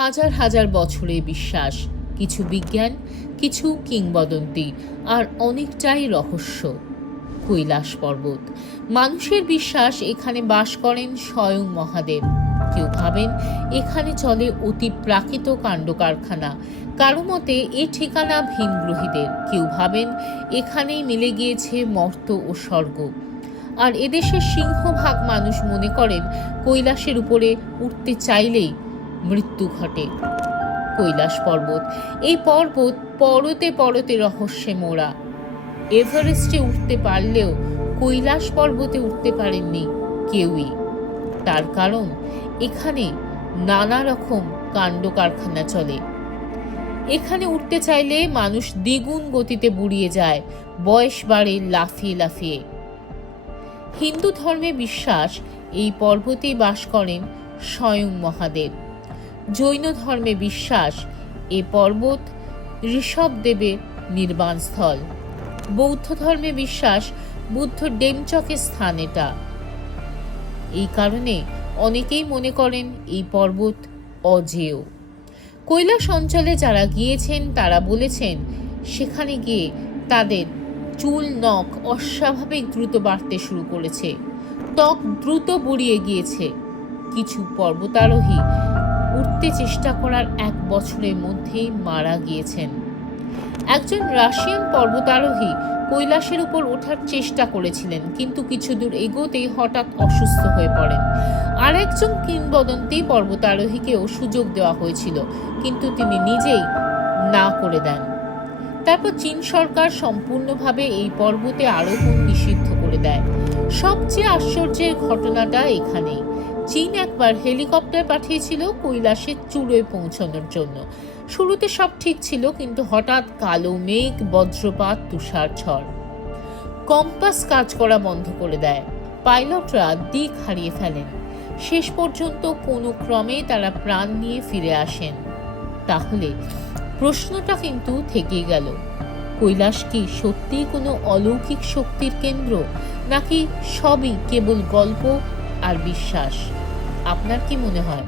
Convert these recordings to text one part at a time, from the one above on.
হাজার হাজার বছরের বিশ্বাস, কিছু বিজ্ঞান, কিছু কিংবদন্তি আর অনেকটাই রহস্য। কৈলাস পর্বত। মানুষের বিশ্বাস এখানে বাস করেন স্বয়ং মহাদেব। কেউ ভাবেন এখানে চলে অতি প্রাকৃত কাণ্ড কারখানা, কারো মতে এ ঠিকানা ভিনগ্রহীদের, কেউ ভাবেন এখানেই মিলে গিয়েছে মর্ত ও স্বর্গ। আর এদেশের সিংহভাগ মানুষ মনে করেন কৈলাসের উপরে উঠতে চাইলেই মৃত্যু ঘটে। কৈলাস পর্বত, এই পর্বত পরতে পরতে রহস্যে মোড়া। এভারেস্টে উঠতে পারলেও কৈলাস পর্বতে উঠতে পারেননি কেউই। তার কারণ এখানে নানা রকম কাণ্ড কারখানা চলে। এখানে উঠতে চাইলে মানুষ দ্বিগুণ গতিতে বুড়িয়ে যায়, বয়স বাড়ে লাফিয়ে লাফিয়ে। হিন্দু ধর্মে বিশ্বাস এই পর্বতেই বাস করেন স্বয়ং মহাদেব। জৈন ধর্মে বিশ্বাস এ পর্বত ঋষভদেবের নির্বাণস্থল। বৌদ্ধ ধর্মে বিশ্বাস বুদ্ধ ডেমচকের স্থান এটা। এই কারণে অনেকেই মনে করেন এই পর্বত অজেয়। কৈলাস অঞ্চলে যারা গিয়েছেন তারা বলেছেন সেখানে গিয়ে তাদের চুল নখ অস্বাভাবিক দ্রুত বাড়তে শুরু করেছে, ত্বক দ্রুত বুড়িয়ে গিয়েছে। কিছু পর্বতারোহী উঠতে চেষ্টা করার 1 বছরের মধ্যেই মারা গিয়েছেন। একজন রাশিয়ান পর্বতারোহী কৈলাসের উপর ওঠার চেষ্টা করেছিলেন, কিন্তু কিছু দূর এগোতেই হঠাৎ অসুস্থ হয়ে পড়েন। আর একজন কিংবদন্তি পর্বতারোহীকেও সুযোগ দেওয়া হয়েছিল, কিন্তু তিনি নিজেই না করে দেন। তারপর চীন সরকার সম্পূর্ণভাবে এই পর্বতে আরোহণ নিষিদ্ধ করে দেয়। সবচেয়ে আশ্চর্যের ঘটনাটা এখানেই। চীন একবার হেলিকপ্টার পাঠিয়েছিল কৈলাসের চূড়োয় পৌঁছানোর জন্য। শুরুতে সব ঠিক ছিল, কিন্তু হঠাৎ কালো মেঘ, বজ্রপাত, তুষার ঝড় কম্পাস কাজ করা বন্ধ করে দেয়। পাইলটরা দিক হারিয়ে ফেলেন। শেষ পর্যন্ত কোনো ক্রমে তারা প্রাণ নিয়ে ফিরে আসেন। তাহলে প্রশ্নটা কিন্তু থেকেই গেল, কৈলাস কি সত্যিই কোনো অলৌকিক শক্তির কেন্দ্র, নাকি সবই কেবল গল্প আর বিশ্বাস? আপনার কি মনে হয়?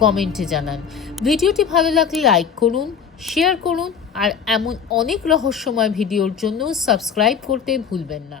কমেন্টে জানান। ভিডিওটি ভালো লাগলে লাইক করুন, শেয়ার করুন, আর এমন অনেক রহস্যময় ভিডিওর জন্য সাবস্ক্রাইব করতে ভুলবেন না।